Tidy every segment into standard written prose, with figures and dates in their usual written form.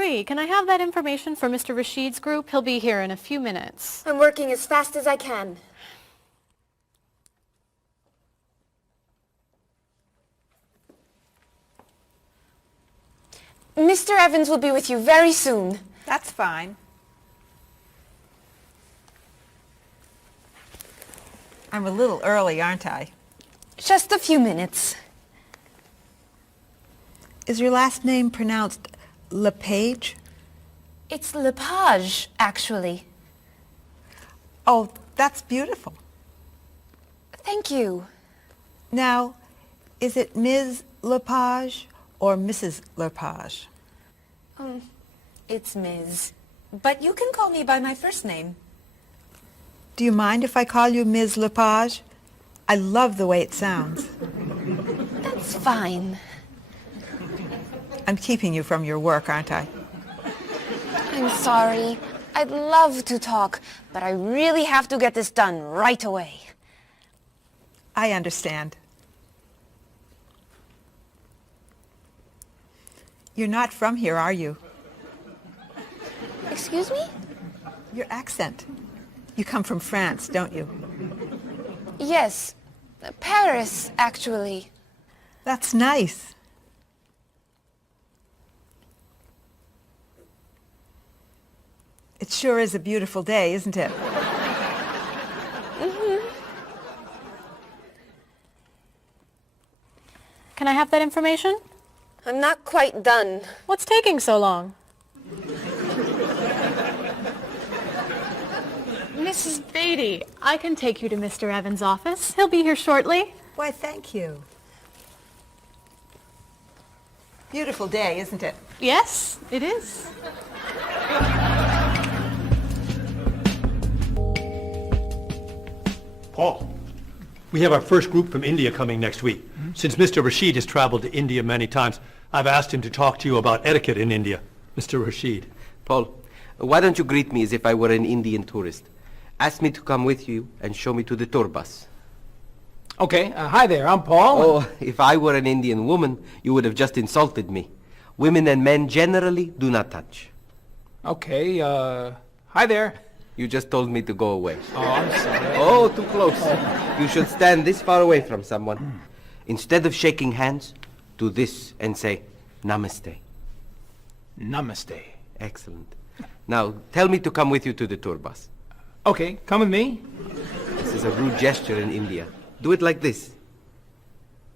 Marie, can I have that information for Mr. Rashid's group? He'll be here in a few minutes. I'm working as fast as I can. Mr. Evans will be with you very soon. That's fine. I'm a little early, aren't I? Just a few minutes. Is your last name pronounced LePage? It's Lepage, actually. Oh, that's beautiful. Thank you. Now, is it Ms. Lepage or Mrs. Lepage? It's Ms. But you can call me by my first name. Do you mind if I call you Ms. Lepage? I love the way it sounds. That's fine. I'm keeping you from your work, aren't I? I'm sorry. I'd love to talk, but I really have to get this done right away. I understand. You're not from here, are you? Excuse me? Your accent. You come from France, don't you? Yes. Paris, actually. That's nice. It sure is a beautiful day, isn't it? Can I have that information? I'm not quite done. What's taking so long? Mrs. Beatty, I can take you to Mr. Evans' office. He'll be here shortly. Why, thank you. Beautiful day, isn't it? Yes, it is. Paul, we have our first group from India coming next week. Since Mr. Rashid has traveled to India many times, I've asked him to talk to you about etiquette in India. Mr. Rashid. Paul, why don't you greet me as if I were an Indian tourist? Ask me to come with you and show me to the tour bus. Okay, hi there, I'm Paul. Oh, if I were an Indian woman, you would have just insulted me. Women and men generally do not touch. Okay, hi there. You just told me to go away. Oh, I'm sorry. Oh, too close. You should stand this far away from someone. Instead of shaking hands, do this and say, Namaste. Namaste. Excellent. Now, tell me to come with you to the tour bus. Okay, come with me. This is a rude gesture in India. Do it like this.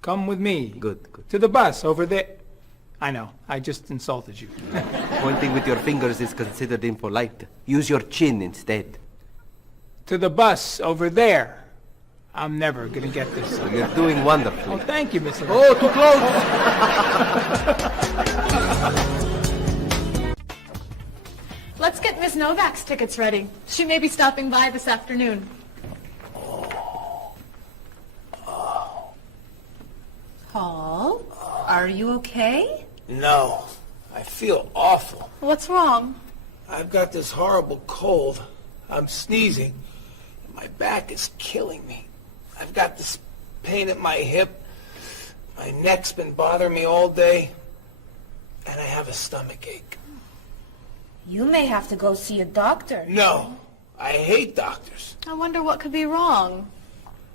Come with me. Good, good. To the bus over there. I know, I just insulted you. Pointing with your fingers is considered impolite. Use your chin instead. To the bus over there. I'm never gonna get this. You're doing wonderfully. Oh, thank you, Mr. Oh, too close! Let's get Miss Novak's tickets ready. She may be stopping by this afternoon. Paul, are you okay? No, I feel awful. What's wrong? I've got this horrible cold. I'm sneezing. And my back is killing me. I've got this pain at my hip. My neck's been bothering me all day. And I have a stomach ache. You may have to go see a doctor. No, I hate doctors. I wonder what could be wrong.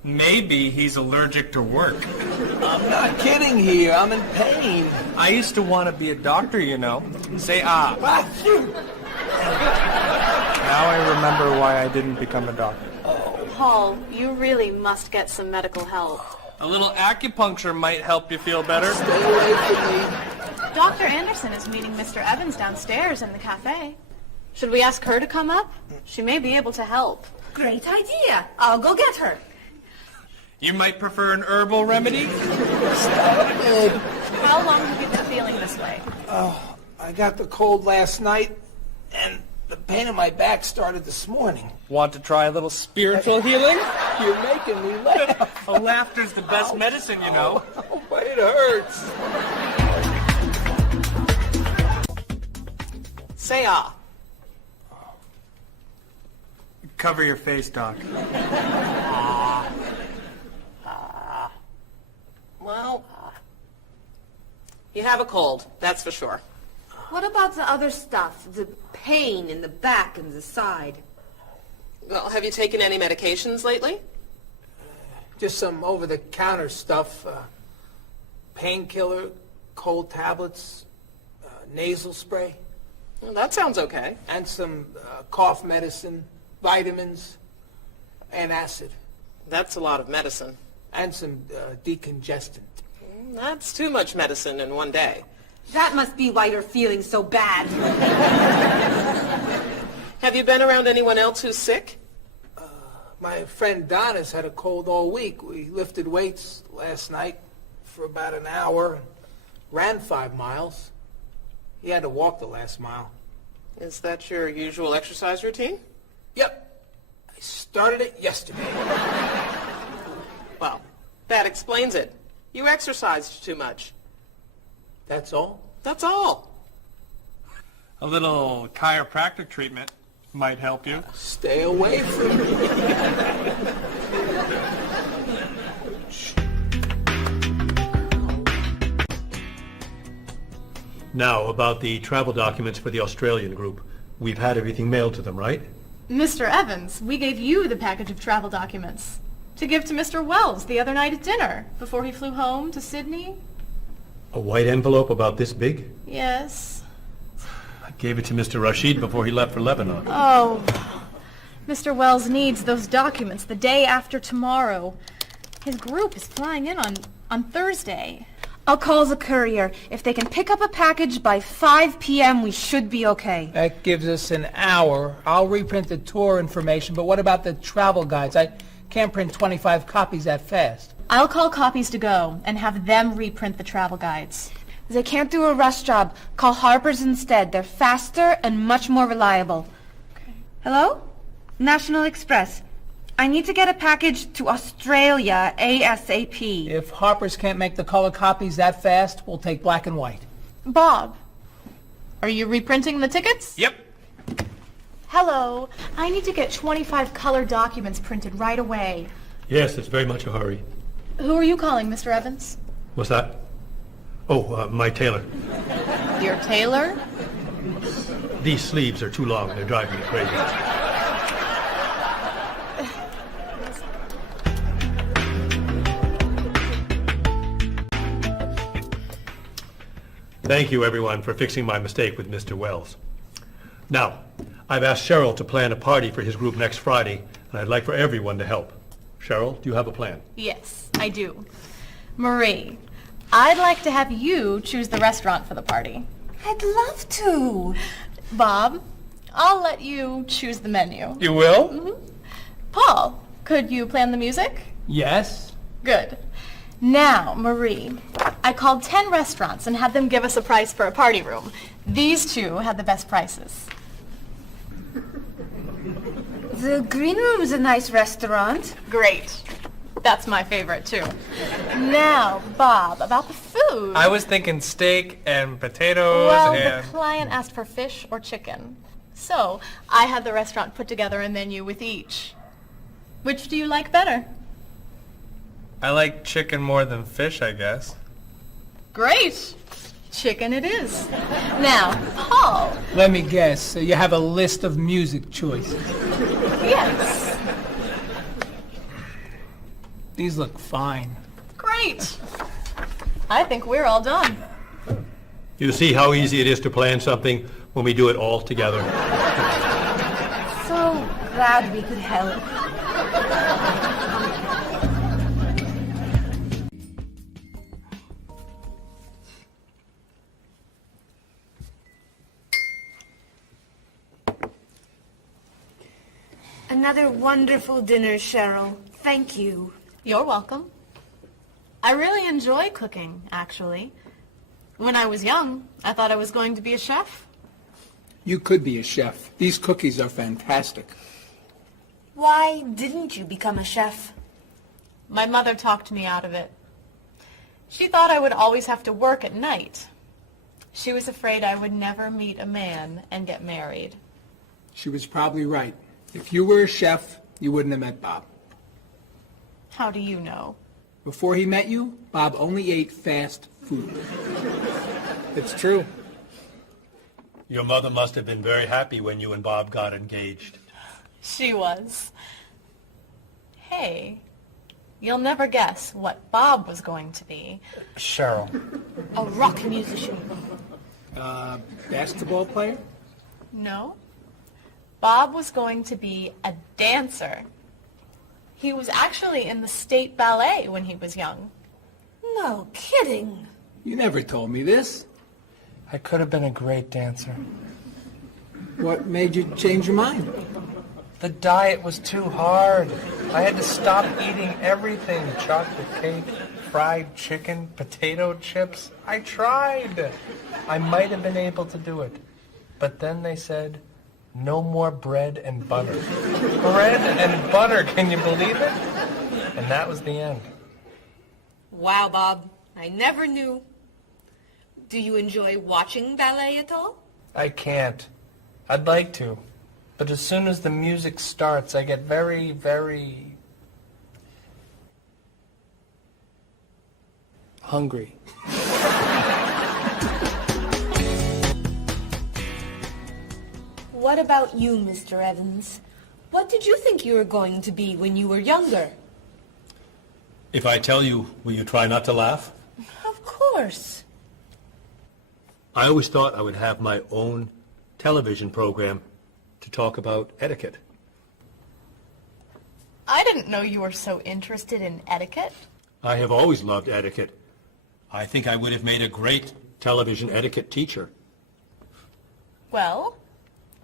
Maybe he's allergic to work. I'm not kidding here. I'm in pain. I used to want to be a doctor, you know. Say ah. Now I remember why I didn't become a doctor. Paul, you really must get some medical help. A little acupuncture might help you feel better. Stay away from me. Dr. Anderson is meeting Mr. Evans downstairs in the cafe. Should we ask her to come up? She may be able to help. Great idea. I'll go get her. You might prefer an herbal remedy? Stop it. How long have you been feeling this way? Oh, I got the cold last night, and the pain in my back started this morning. Want to try a little spiritual healing? You're making me laugh. Oh, laughter's the best medicine, you know. Oh, but it hurts. Say ah. Cover your face, Doc. Well, you have a cold, that's for sure. What about the other stuff? The pain in the back and the side? Well, have you taken any medications lately? Just some over-the-counter stuff. Painkiller, cold tablets, nasal spray. Well, that sounds okay. And some cough medicine, vitamins, and acid. That's a lot of medicine. And some decongestant. That's too much medicine in one day. That must be why you're feeling so bad. Have you been around anyone else who's sick? My friend Donna's had a cold all week. We lifted weights last night for about an hour, ran 5 miles. He had to walk the last mile. Is that your usual exercise routine? Yep. I started it yesterday. Well, that explains it. You exercised too much. That's all? That's all. A little chiropractic treatment might help you. Stay away from me. Now, about the travel documents for the Australian group. We've had everything mailed to them, right? Mr. Evans, we gave you the package of travel documents to give to Mr. Wells the other night at dinner before he flew home to Sydney. A white envelope about this big? Yes. I gave it to Mr. Rashid before he left for Lebanon. Oh, Mr. Wells needs those documents the day after tomorrow. His group is flying in on Thursday. I'll call the courier. If they can pick up a package by 5 p.m., we should be okay. That gives us an hour. I'll reprint the tour information, but what about the travel guides? I can't print 25 copies that fast. I'll call Copies to Go and have them reprint the travel guides. They can't do a rush job. Call Harper's instead. They're faster and much more reliable. Okay. Hello? National Express. I need to get a package to Australia ASAP. If Harper's can't make the color copies that fast, we'll take black and white. Bob, are you reprinting the tickets? Yep. Hello. I need to get 25 color documents printed right away. Yes, it's very much a hurry. Who are you calling, Mr. Evans? What's that? Oh, my tailor. Your tailor? These sleeves are too long. They're driving me crazy. Thank you, everyone, for fixing my mistake with Mr. Wells. Now, I've asked Cheryl to plan a party for his group next Friday, and I'd like for everyone to help. Cheryl, do you have a plan? Yes, I do. Marie, I'd like to have you choose the restaurant for the party. I'd love to. Bob, I'll let you choose the menu. You will? Mm-hmm. Paul, could you plan the music? Yes? Good. Now, Marie, I called 10 restaurants and had them give us a price for a party room. These two had the best prices. The Green Room's a nice restaurant. Great. That's my favorite, too. Now, Bob, about the food. I was thinking steak and potatoes Well, and... the client asked for fish or chicken. So, I had the restaurant put together a menu with each. Which do you like better? I like chicken more than fish, I guess. Great. Chicken it is. Now, Paul. Let me guess. So you have a list of music choices. Yes. These look fine. Great. I think we're all done. You see how easy it is to plan something when we do it all together. So glad we could help. Another wonderful dinner, Cheryl. Thank you. You're welcome. I really enjoy cooking, actually. When I was young, I thought I was going to be a chef. You could be a chef. These cookies are fantastic. Why didn't you become a chef? My mother talked me out of it. She thought I would always have to work at night. She was afraid I would never meet a man and get married. She was probably right. If you were a chef, you wouldn't have met Bob. How do you know? Before he met you, Bob only ate fast food. It's true. Your mother must have been very happy when you and Bob got engaged. She was. Hey, you'll never guess what Bob was going to be. Cheryl. A rock musician. Basketball player? No. Bob was going to be a dancer. He was actually in the state ballet when he was young. No kidding. You never told me this. I could have been a great dancer. What made you change your mind? The diet was too hard. I had to stop eating everything. Chocolate cake, fried chicken, potato chips. I tried. I might have been able to do it. But then they said, no more bread and butter. Bread and butter, can you believe it? And that was the end. Wow, Bob. I never knew. Do you enjoy watching ballet at all? I can't. I'd like to. But as soon as the music starts, I get very, very hungry. What about you, Mr. Evans? What did you think you were going to be when you were younger? If I tell you, will you try not to laugh? Of course. I always thought I would have my own television program to talk about etiquette. I didn't know you were so interested in etiquette. I have always loved etiquette. I think I would have made a great television etiquette teacher. Well,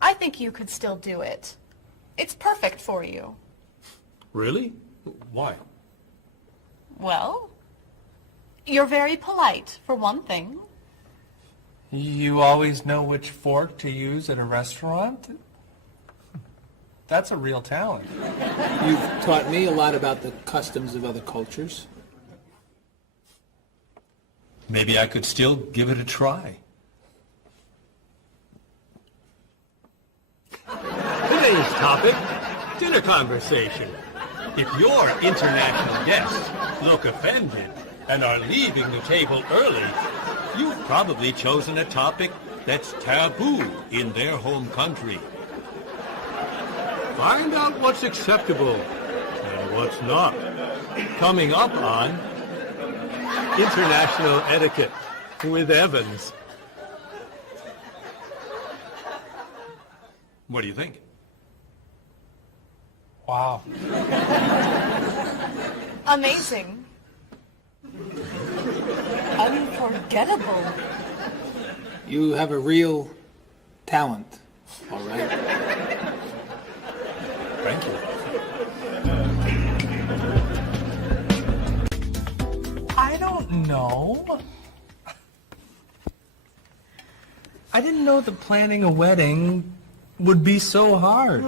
I think you could still do it. It's perfect for you. Really? Why? Well, you're very polite, for one thing. You always know which fork to use at a restaurant? That's a real talent. You've taught me a lot about the customs of other cultures. Maybe I could still give it a try. Today's topic, dinner conversation. If your international guests look offended and are leaving the table early, you've probably chosen a topic that's taboo in their home country. Find out what's acceptable and what's not. Coming up on International Etiquette with Evans. What do you think? Wow. Amazing. Unforgettable. You have a real talent, all right? Thank you. I don't know. I didn't know that planning a wedding would be so hard.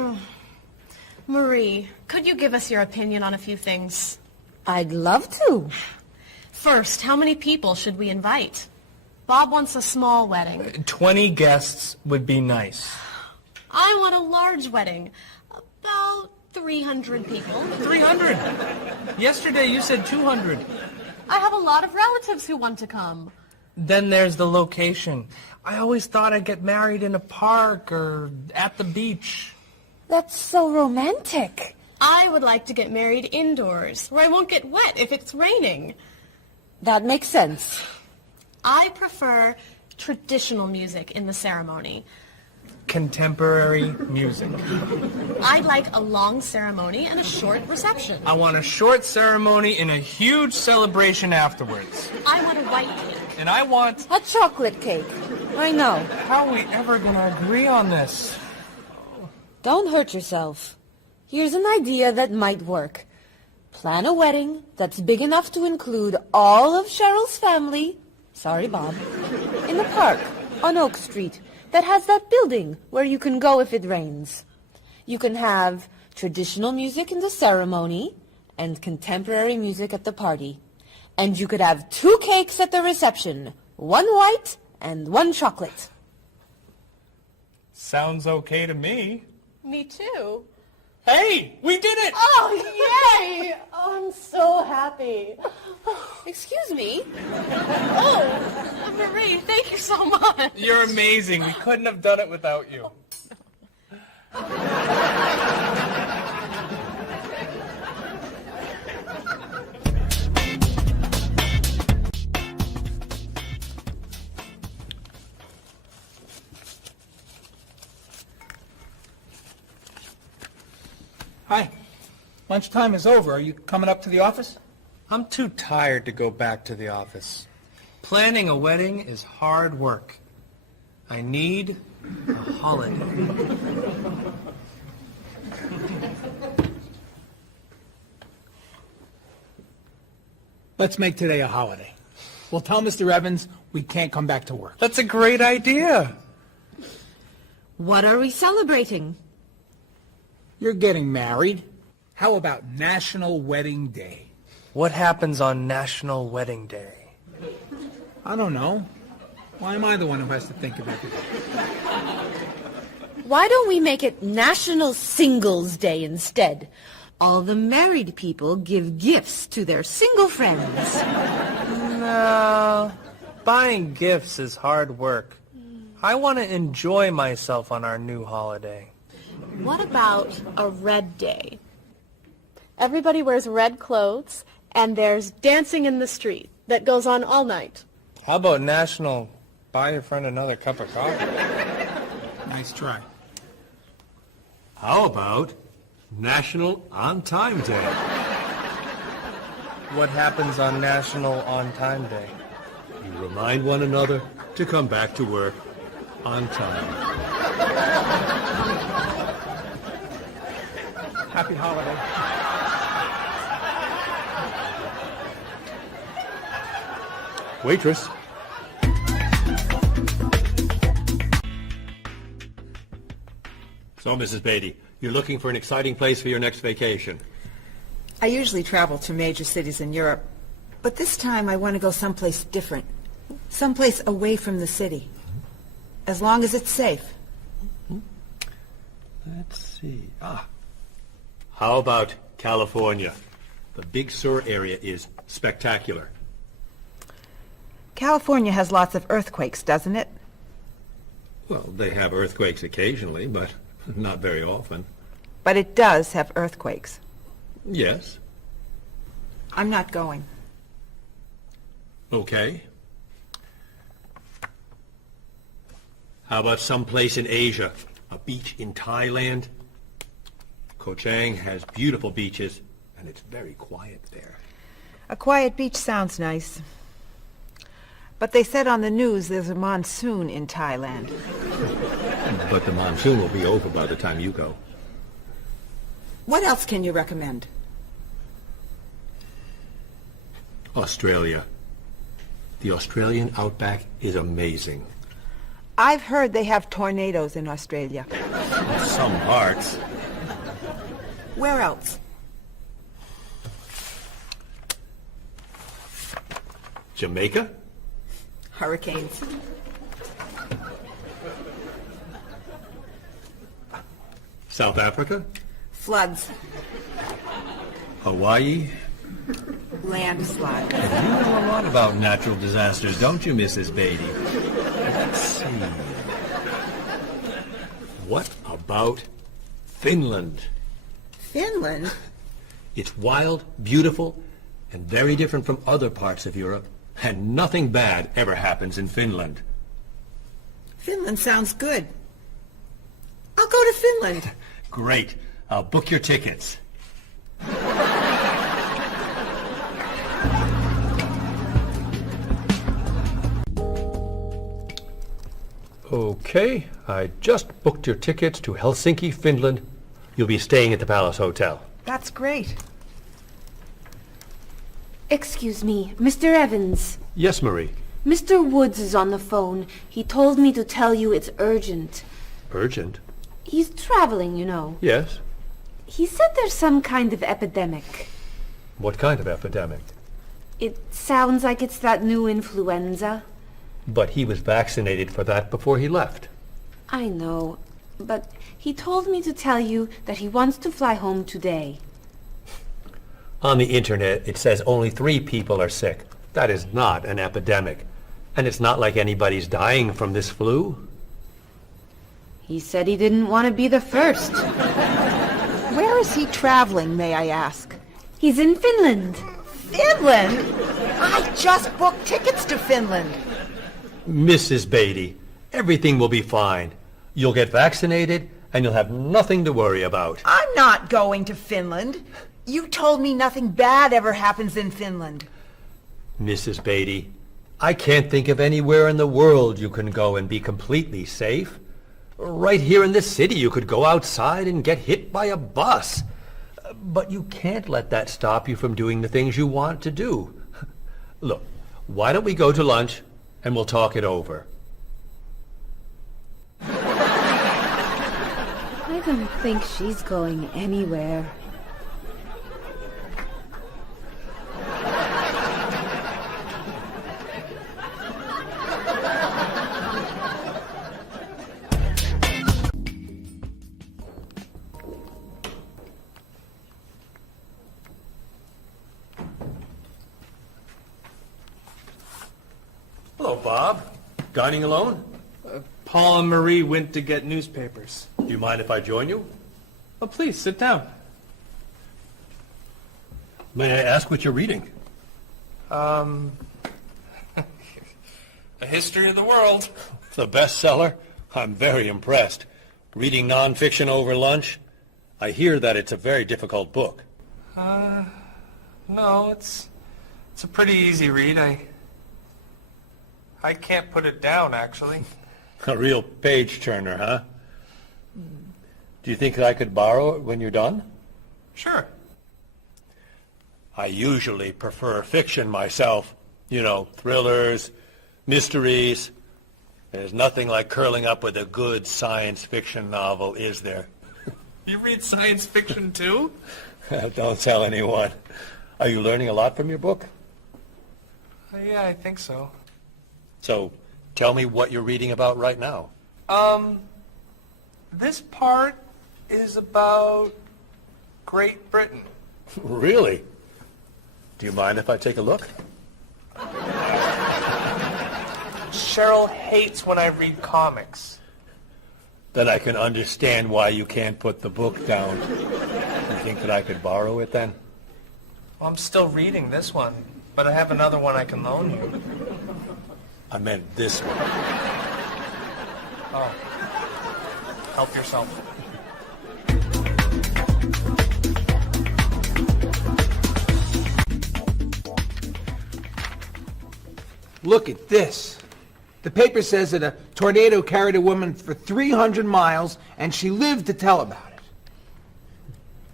Marie, could you give us your opinion on a few things? I'd love to. First, how many people should we invite? Bob wants a small wedding. 20 guests would be nice. I want a large wedding. About 300 people. 300? Yesterday you said 200. I have a lot of relatives who want to come. Then there's the location. I always thought I'd get married in a park or at the beach. That's so romantic. I would like to get married indoors, where I won't get wet if it's raining. That makes sense. I prefer traditional music in the ceremony. Contemporary music. I'd like a long ceremony and a short reception. I want a short ceremony and a huge celebration afterwards. I want a white cake. And I want... A chocolate cake. I know. How are we ever gonna agree on this? Don't hurt yourself. Here's an idea that might work. Plan a wedding that's big enough to include all of Cheryl's family, sorry Bob, in the park on Oak Street that has that building where you can go if it rains. You can have traditional music in the ceremony and contemporary music at the party. And you could have 2 cakes at the reception, 1 white and 1 chocolate. Sounds okay to me. Me too. Hey, we did it! Oh, Yay! Oh, I'm so happy. Excuse me? Oh, Marie, thank you so much. You're amazing. We couldn't have done it without you. Hi. Lunchtime is over. Are you coming up to the office? I'm too tired to go back to the office. Planning a wedding is hard work. I need a holiday. Let's make today a holiday. We'll tell Mr. Evans we can't come back to work. That's a great idea. What are we celebrating? You're getting married. How about National Wedding Day? What happens on National Wedding Day? I don't know. Why am I the one who has to think of everything? Why don't we make it National Singles Day instead? All the married people give gifts to their single friends. No. Buying gifts is hard work. I want to enjoy myself on our new holiday. What about a red day? Everybody wears red clothes, and there's dancing in the street that goes on all night. How about National Buy Your Friend Another Cup of Coffee? Nice try. How about National On Time Day? What happens on National On Time Day? You remind one another to come back to work on time. Happy holiday. Waitress. So, Mrs. Beatty, you're looking for an exciting place for your next vacation. I usually travel to major cities in Europe, but this time I want to go someplace different, someplace away from the city, as long as it's safe. Let's see. How about California? The Big Sur area is spectacular. California has lots of earthquakes, doesn't it? Well, they have earthquakes occasionally, but not very often. But it does have earthquakes. Yes. I'm not going. Okay. How about someplace in Asia? A beach in Thailand? Koh Chang has beautiful beaches, and it's very quiet there. A quiet beach sounds nice. But they said on the news there's a monsoon in Thailand. But the monsoon will be over by the time you go. What else can you recommend? Australia. The Australian outback is amazing. I've heard they have tornadoes in Australia. Some parts. Where else? Jamaica? Hurricanes. South Africa? Floods. Hawaii? Landslides. You know a lot about natural disasters, don't you, Mrs. Beatty? Let's see. What about Finland? Finland? It's wild, beautiful, and very different from other parts of Europe. And nothing bad ever happens in Finland. Finland sounds good. I'll go to Finland. Great. I'll book your tickets. Okay, I just booked your tickets to Helsinki, Finland. You'll be staying at the Palace Hotel. That's great. Excuse me, Mr. Evans. Yes, Marie. Mr. Woods is on the phone. He told me to tell you it's urgent. Urgent? He's traveling, you know. Yes. He said there's some kind of epidemic. What kind of epidemic? It sounds like it's that new influenza. But he was vaccinated for that before he left. I know, but he told me to tell you that he wants to fly home today. On the internet, it says only 3 people are sick. That is not an epidemic. And it's not like anybody's dying from this flu. He said he didn't want to be the first. Where is he traveling, may I ask? He's in Finland. Finland? I just booked tickets to Finland. Mrs. Beatty, everything will be fine. You'll get vaccinated, and you'll have nothing to worry about. I'm not going to Finland. You told me nothing bad ever happens in Finland. Mrs. Beatty, I can't think of anywhere in the world you can go and be completely safe. Right here in this city, you could go outside and get hit by a bus. But you can't let that stop you from doing the things you want to do. Look, why don't we go to lunch and we'll talk it over? I don't think she's going anywhere. Hello, Bob. Dining alone? Paul and Marie went to get newspapers. Do you mind if I join you? Oh, please, sit down. May I ask what you're reading? A history of the world. The bestseller? I'm very impressed. Reading nonfiction over lunch? I hear that it's a very difficult book. No, it's a pretty easy read. I can't put it down, actually. A real page-turner, huh? Do you think I could borrow it when you're done? Sure. I usually prefer fiction myself. You know, thrillers, mysteries. There's nothing like curling up with a good science fiction novel, is there? You read science fiction, too? Don't tell anyone. Are you learning a lot from your book? Yeah, I think so. So, tell me what you're reading about right now. This part is about Great Britain. Really? Do you mind if I take a look? Cheryl hates when I read comics. Then I can understand why you can't put the book down. You think that I could borrow it then? Well, I'm still reading this one, but I have another one I can loan you. I meant this one. Oh. Help yourself. Look at this. The paper says that a tornado carried a woman for 300 miles, and she lived to tell about it.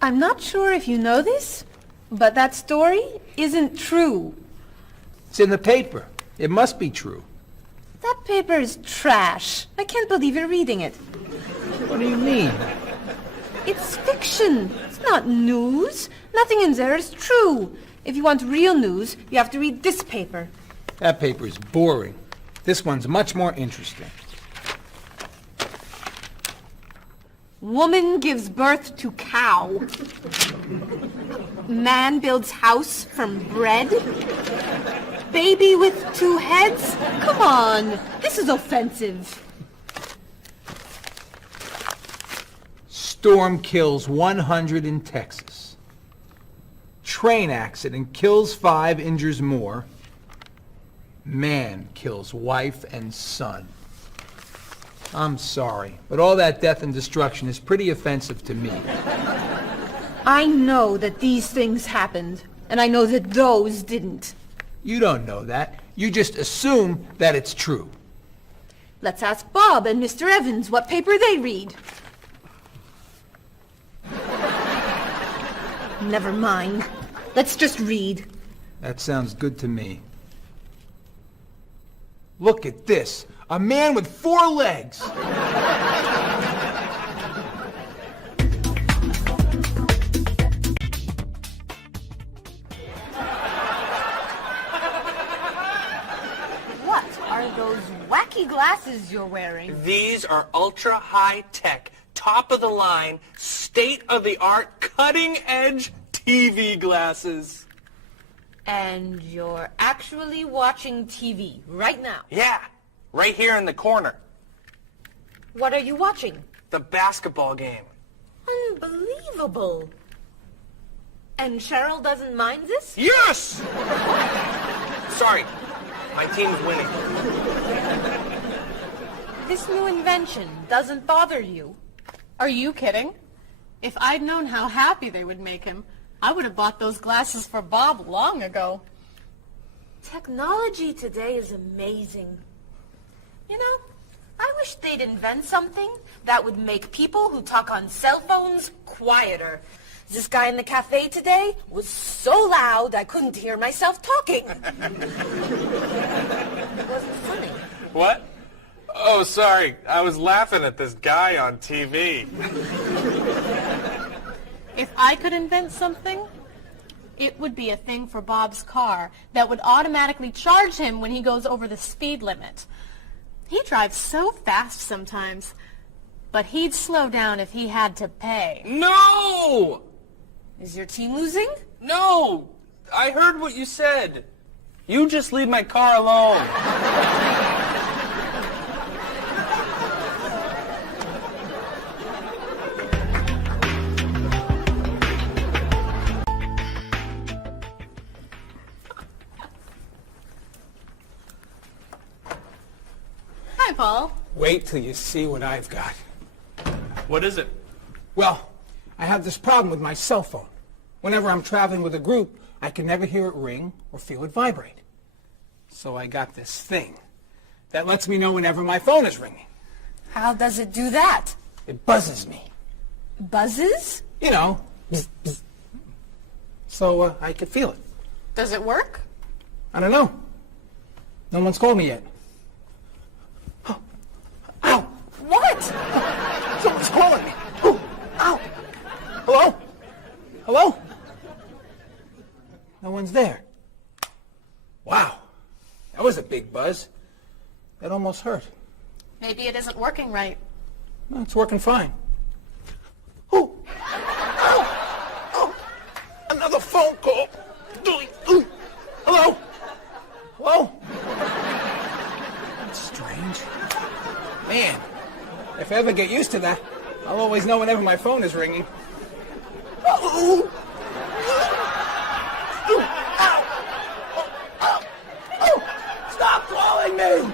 I'm not sure if you know this, but that story isn't true. It's in the paper. It must be true. That paper is trash. I can't believe you're reading it. What do you mean? It's fiction. It's not news. Nothing in there is true. If you want real news, you have to read this paper. That paper is boring. This one's much more interesting. Woman gives birth to cow. Man builds house from bread. Baby with 2 heads? Come on, this is offensive. Storm kills 100 in Texas. Train accident kills 5, injures more. Man kills wife and son. I'm sorry, but all that death and destruction is pretty offensive to me. I know that these things happened, and I know that those didn't. You don't know that. You just assume that it's true. Let's ask Bob and Mr. Evans what paper they read. Never mind. Let's just read. That sounds good to me. Look at this. A man with 4 legs. What are those wacky glasses you're wearing? These are ultra high tech, top of the line, state of the art, cutting edge TV glasses. And you're actually watching TV right now. Yeah, right here in the corner. What are you watching? The basketball game. Unbelievable. And Cheryl doesn't mind this? Yes! Sorry, my team's winning. This new invention doesn't bother you. Are you kidding? If I'd known how happy they would make him, I would have bought those glasses for Bob long ago. Technology today is amazing. You know, I wish they'd invent something that would make people who talk on cell phones quieter. This guy in the cafe today was so loud I couldn't hear myself talking. It wasn't funny. What? Oh, sorry. I was laughing at this guy on TV. If I could invent something, it would be a thing for Bob's car that would automatically charge him when he goes over the speed limit. He drives so fast sometimes, but he'd slow down if he had to pay. No! Is your team losing? No! I heard what you said. You just leave my car alone. Hi, Paul. Wait till you see what I've got. What is it? Well, I have this problem with my cell phone. Whenever I'm traveling with a group, I can never hear it ring or feel it vibrate. So I got this thing that lets me know whenever my phone is ringing. How does it do that? It buzzes me. Buzzes? You know, bzz, bzz. So I could feel it. Does it work? I don't know. No one's called me yet. Ow! What? Someone's calling me. Ooh, ow! Hello? Hello? No one's there. Wow. That was a big buzz. That almost hurt. Maybe it isn't working right. No, it's working fine. Ooh! Ow! Oh! Another phone call. Ooh. Hello? Hello? That's strange. Man, if I ever get used to that, I'll always know whenever my phone is ringing. Oh! Ow! Oh! Oh! Stop calling me!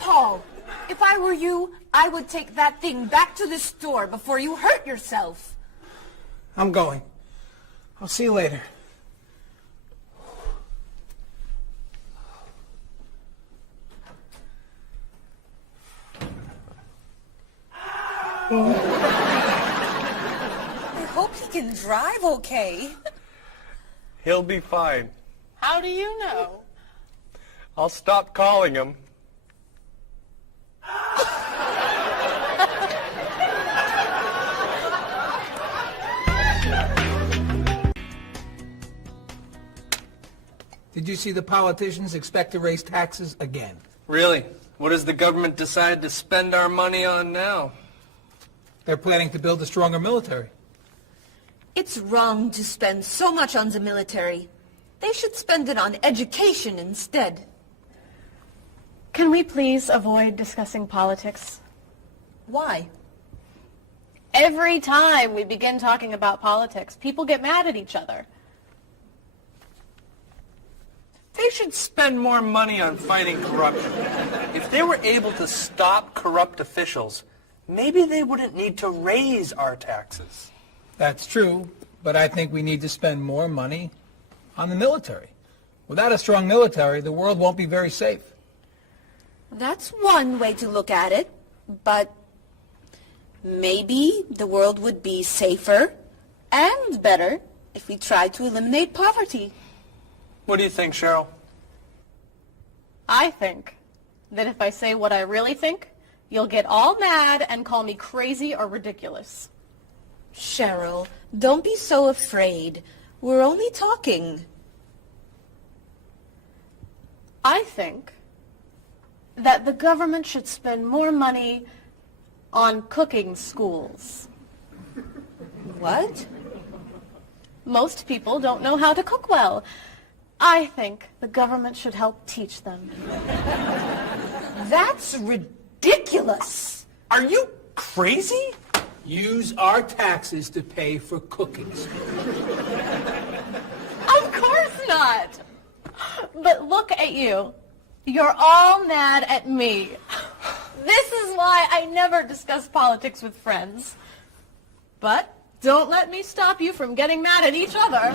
Paul, if I were you, I would take that thing back to the store before you hurt yourself. I'm going. I'll see you later. I hope he can drive okay. He'll be fine. How do you know? I'll stop calling him. Did you see the politicians expect to raise taxes again? Really? What does the government decide to spend our money on now? They're planning to build a stronger military. It's wrong to spend so much on the military. They should spend it on education instead. Can we please avoid discussing politics? Why? Every time we begin talking about politics, people get mad at each other. They should spend more money on fighting corruption. If they were able to stop corrupt officials, maybe they wouldn't need to raise our taxes. That's true, but I think we need to spend more money on the military. Without a strong military, the world won't be very safe. That's one way to look at it, but maybe the world would be safer and better if we tried to eliminate poverty. What do you think, Cheryl? I think that if I say what I really think, you'll get all mad and call me crazy or ridiculous. Cheryl, don't be so afraid. We're only talking. I think that the government should spend more money on cooking schools. What? Most people don't know how to cook well. I think the government should help teach them. That's ridiculous. Are you crazy? Use our taxes to pay for cooking school. Of course not. But look at you. You're all mad at me. This is why I never discuss politics with friends. But don't let me stop you from getting mad at each other.